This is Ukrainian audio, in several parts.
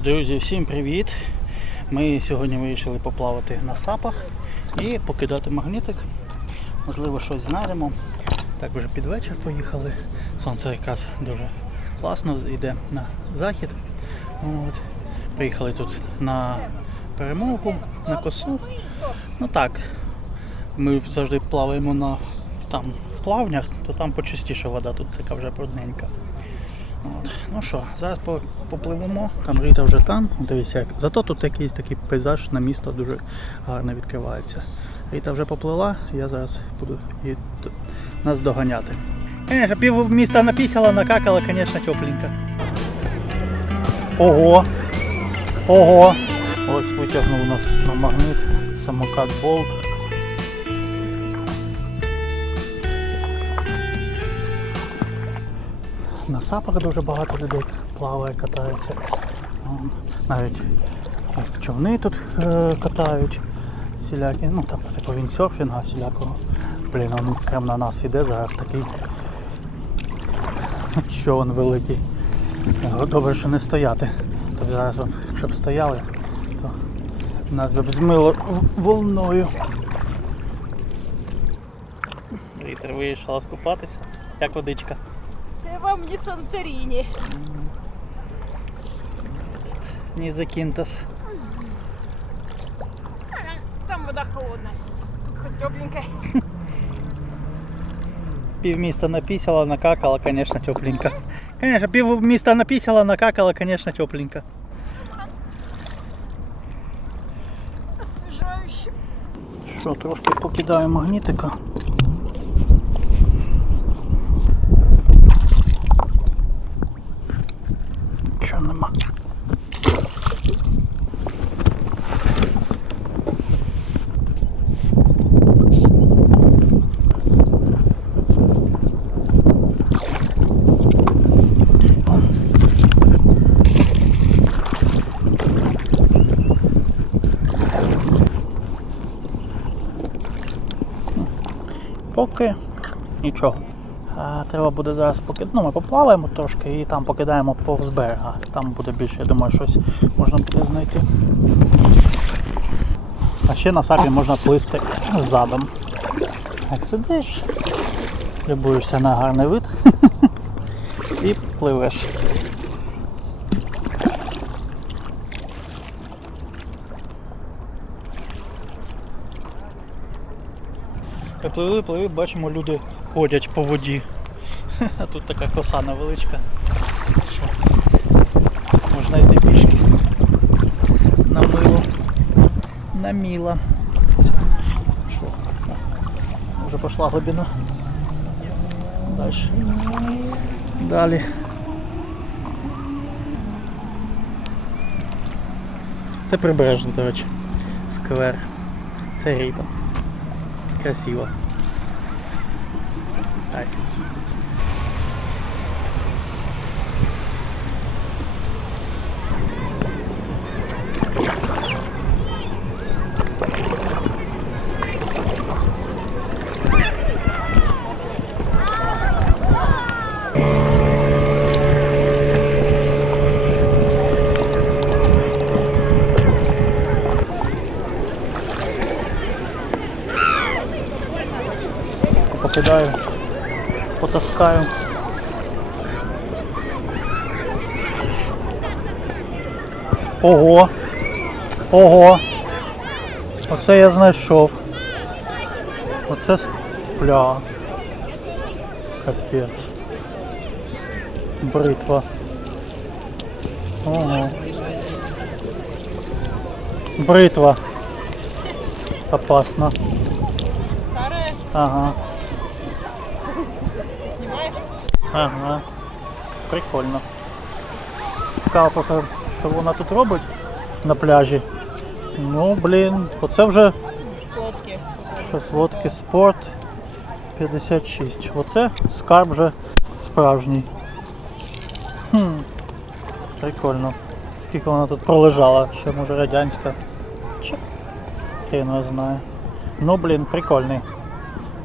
Друзі, всім привіт! Ми сьогодні вирішили поплавати на сапах і покидати магнітик. Можливо, щось знайдемо. Так вже під вечір поїхали. Сонце якраз дуже класно йде на захід. От. Приїхали тут на перемогу, на косу. Ну так, ми завжди плаваємо на там в плавнях, то там почистіше вода, тут така вже брудненька. Ну що, зараз попливемо, там Рита вже там, дивіться як. Зато тут якийсь такий пейзаж на місто дуже гарно відкривається. Рита вже поплила, я зараз буду її нас доганяти. Звісно, пів міста напісяла, накакала, звісно, тепленько. Ого! Ого! Ось витягнув у нас на магніт самокат Болт. Сапах дуже багато людей плаває, катається. Навіть човни тут е, катають всілякі. Ну там типу віндсерфінга всілякого. Блін, він прямо на нас іде зараз такий човен великий. Добре, що не стояти. Тобто зараз, якщо б стояли, то нас би б змило волною. Вітер вирішила скупатися. Як водичка. Це вам не Санторіні. Не закинтас. Там вода холодна. Тут хоч тепленька. Пів міста написала, накакала, конечно, тепленько. Конечно, пів міста написала, накакала, конечно, тепленько. Освіжающе. Що, трошки покидаю магнітика. Нічого нема. Нічого. Треба буде зараз поки. Ну, ми поплаваємо трошки і там покидаємо повз берега. Там буде більше, я думаю, щось можна буде знайти. А ще на сапі можна плисти задом. Як сидиш, любуєшся на гарний вид і пливеш. Пливли, пливли, бачимо, люди ходять по воді. А тут така коса невеличка. Що? Можна йти пішки. На мило. На міло. Вже пішла глибина. Далі. Далі. Це прибережний, до речі. Сквер. Це Ріта. Красиво. Так. Покидаю, потаскаю. Ого! Ого! Оце я знайшов. Оце скля. Капець. Бритва. Ого. Бритва. Опасно. Ага. Ага. Прикольно. Цікаво просто, що вона тут робить на пляжі. Ну, блін, оце вже Солодкі. щось водки спорт 56. Оце скарб вже справжній. Хм. Прикольно. Скільки вона тут пролежала, ще може радянська. Чи хрен його знає. Ну, блін, прикольний.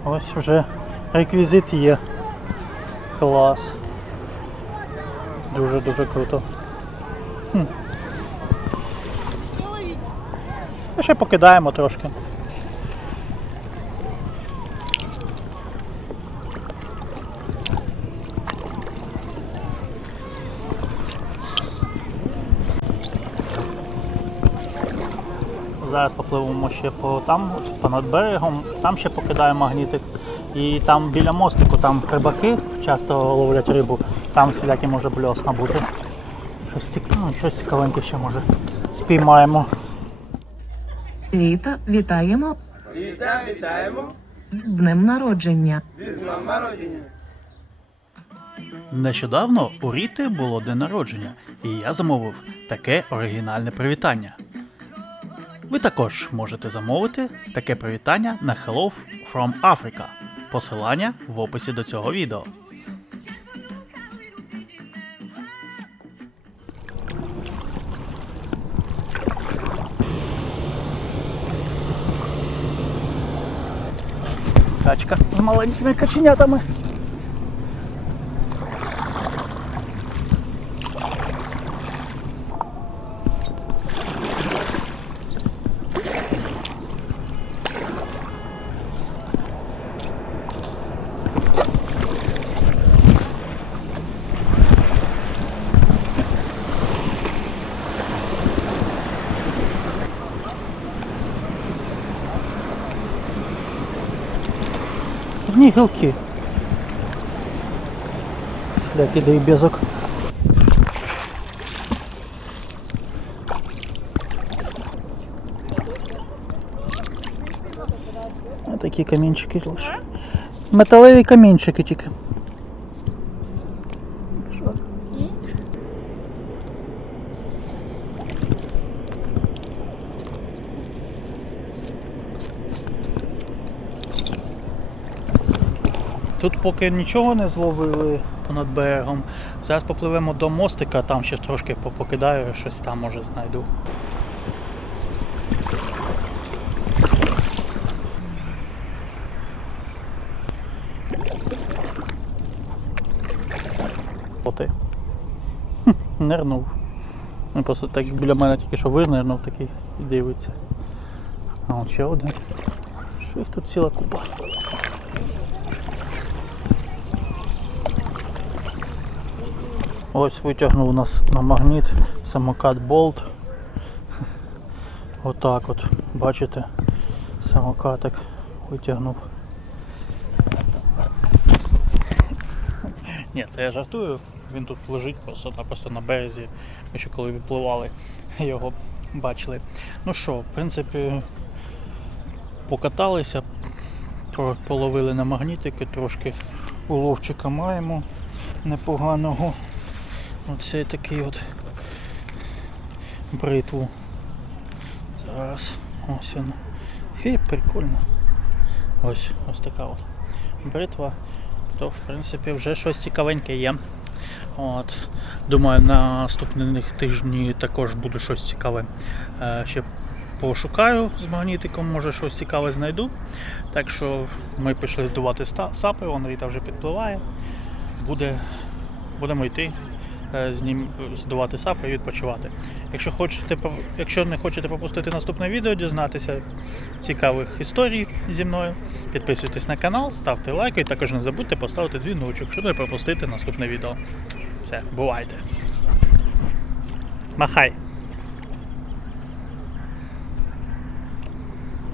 Ось вже реквізит є. Клас. Дуже-дуже круто. Хм. Ще покидаємо трошки. Зараз попливемо ще по там, понад берегом, там ще покидає магнітик. І там біля мостику, там рибаки часто ловлять рибу, там всілякі може бльосна бути. Щось, цік... ну, щось цікавеньке ще може спіймаємо. Віта, вітаємо Вітаємо, вітаємо з днем народження. зі днем народження. Нещодавно у Ріти було день народження, і я замовив таке оригінальне привітання. Ви також можете замовити таке привітання на Hello from Africa. Посилання в описі до цього відео. Качка з маленькими каченятами. Одні гілки. Всілякий дріб'язок. А такі камінчики лише. Металеві камінчики тільки. Тут поки нічого не зловили понад берегом. Зараз попливемо до мостика, там ще трошки попокидаю, щось там може знайду. Оти. Хм, Нирнув. Він просто так біля мене тільки що винирнув такий і дивиться. А от ще один. Що їх тут ціла купа. Ось витягнув у нас на магніт самокат болт. Отак от, бачите, самокатик витягнув. Ні, це я жартую. Він тут лежить просто-напросто на березі. Ми ще коли відпливали, його бачили. Ну що, в принципі, покаталися, половили на магнітики, трошки уловчика маємо непоганого. Оцей такий от бритву. Зараз. Ось він. Хей, прикольно. Ось ось така от бритва. То в принципі вже щось цікавеньке є. От. Думаю, на наступних тижні також буде щось цікаве. Е, ще пошукаю з магнітиком, може щось цікаве знайду. Так що ми пішли здувати сапи, вон Ріта вже підпливає. Буде, будемо йти з ним здувати сапи і відпочивати. Якщо, хочете, якщо не хочете пропустити наступне відео, дізнатися цікавих історій зі мною, підписуйтесь на канал, ставте лайки і також не забудьте поставити дзвіночок, щоб не пропустити наступне відео. Все, бувайте. Махай!